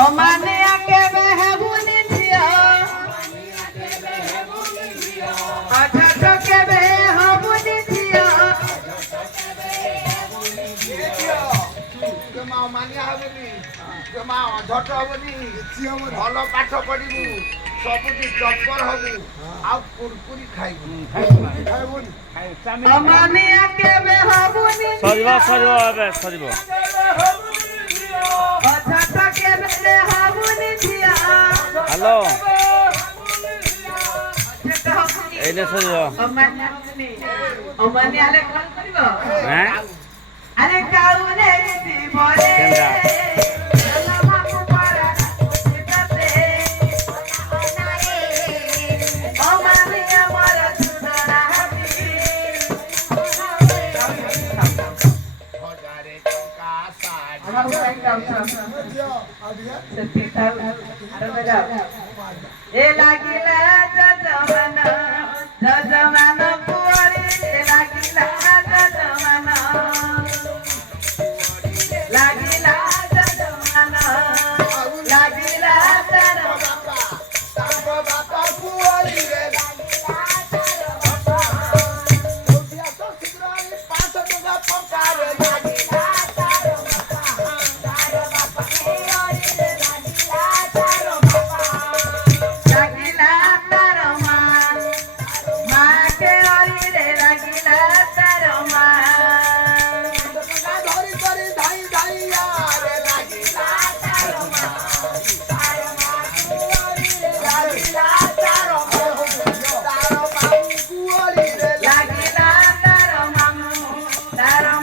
অমানে আকেবে হেবুনি ঝিয়া অঝট কেবে হবুনি ঝিয়া মা মানিয়া হবনি মা অঝট হবনি ভাল পাঠ পড়িবু ସବୁଠି ଚପର ହବୁ ଆଉ କୁରକୁରି ଖାଇବୁ ଅମାନେ ଆକେବେ ହବୁନି ସରିବ ଏବେ ସରିବ ଅଝଟ କେବେ ହବୁନି ଝିଆ ହ୍ୟାଲୋ ଏଇନେ ସରିବ ଅମାନେ ଆଲେ କଣ କରିବ ହେଁ ଆରେ କାଉନେ ଯିବରେ କେନ୍ତା ଏ ଲାଗିଲା ଯଜମାନ ଯଜମାନ ପୁଅରେ ଲାଗିଲା ଯଜମାନ ଲାଗିଲା ଯଜମାନ ଲାଗିଲା ତାର ବାପା ତାଙ୍କ ବାପା କୁଆଳିରେ ପାଞ୍ଚ ଟଙ୍କା ପକାରେ ଲାଗିଲା ଲାଗିଲା ତାର ମା ମା କେଳିରେ ଲାଗିଲା ତାର ମା ଧରି ଧରି ଧାଇ ଧାଇ ଆରେ ଲାଗିଲା ଲାଗିଲା ତାର ମାମୁଁ କୁଆଳିରେ ଲାଗିଲା ତାର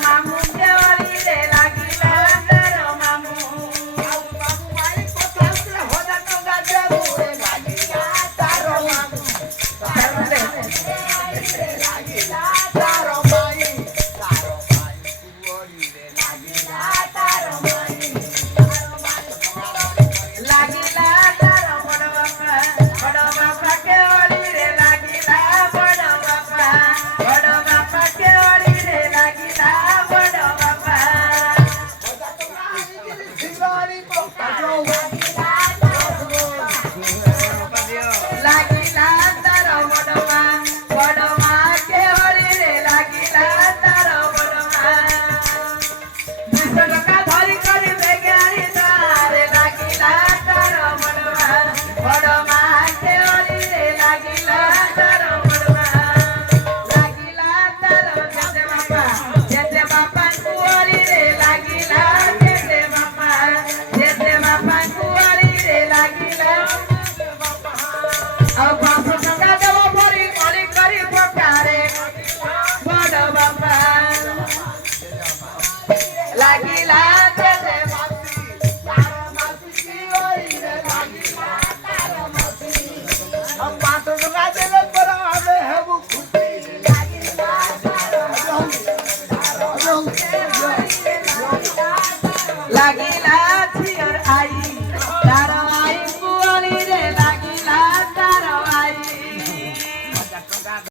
ମାମୁଁ କେଳିରେ ଲାଗିଲା ତାର ମାମୁଁ ମାମୁଁ ମାଇ କଥା ହଜାର ଟଙ୍କା ଦେବୁ ଲାଗିଲା ତାର ମାମୁଁ ଲାଗିଲା ତାର ମାଇ କୁଆଳିରେ ଲାଗିଲା ତାର ମାଇ ଲାଗିଲା ତାର ବଡ଼ ବାପା କେଳିରେ ଲାଗିଲା ବଡ଼ ବାପା କେଳିରେ ଲାଗିଲା ବଡ଼ ବାପା ଶିବାରୀ ପକାର ଲାଗିଲା ତାର ବଡ଼ ମା କେଳିରେ ଲାଗିଲା ତାର ବଡ଼ ମା 200 ଟଙ୍କା ଧରି କରି ବେଗେ ଆଣି ତାରେ ଲାଗିଲା ତାର ବଡ଼ ମା କେଳିରେ ଲାଗିଲା ତାର ବଡ଼ ମା ଲାଗିଲା ତାର ଜେଜେ ବାପା କୁଆଳିରେ ଲାଗିଲା ଜେଜେ ବାପା କୁଆଳିରେ ଲାଗିଲା ଆଉ 500 ଟଙ୍କା ଦେବ ଭରି କରି ପକାରେ ବଡ଼ ବାପା ଲାଗିଲା ଜେଜେ ପାଞ୍ଚ ଟଙ୍କା ଦେଲେ ପରା ଆମେ ହେବୁ ଖୁସି ଲାଗିଲା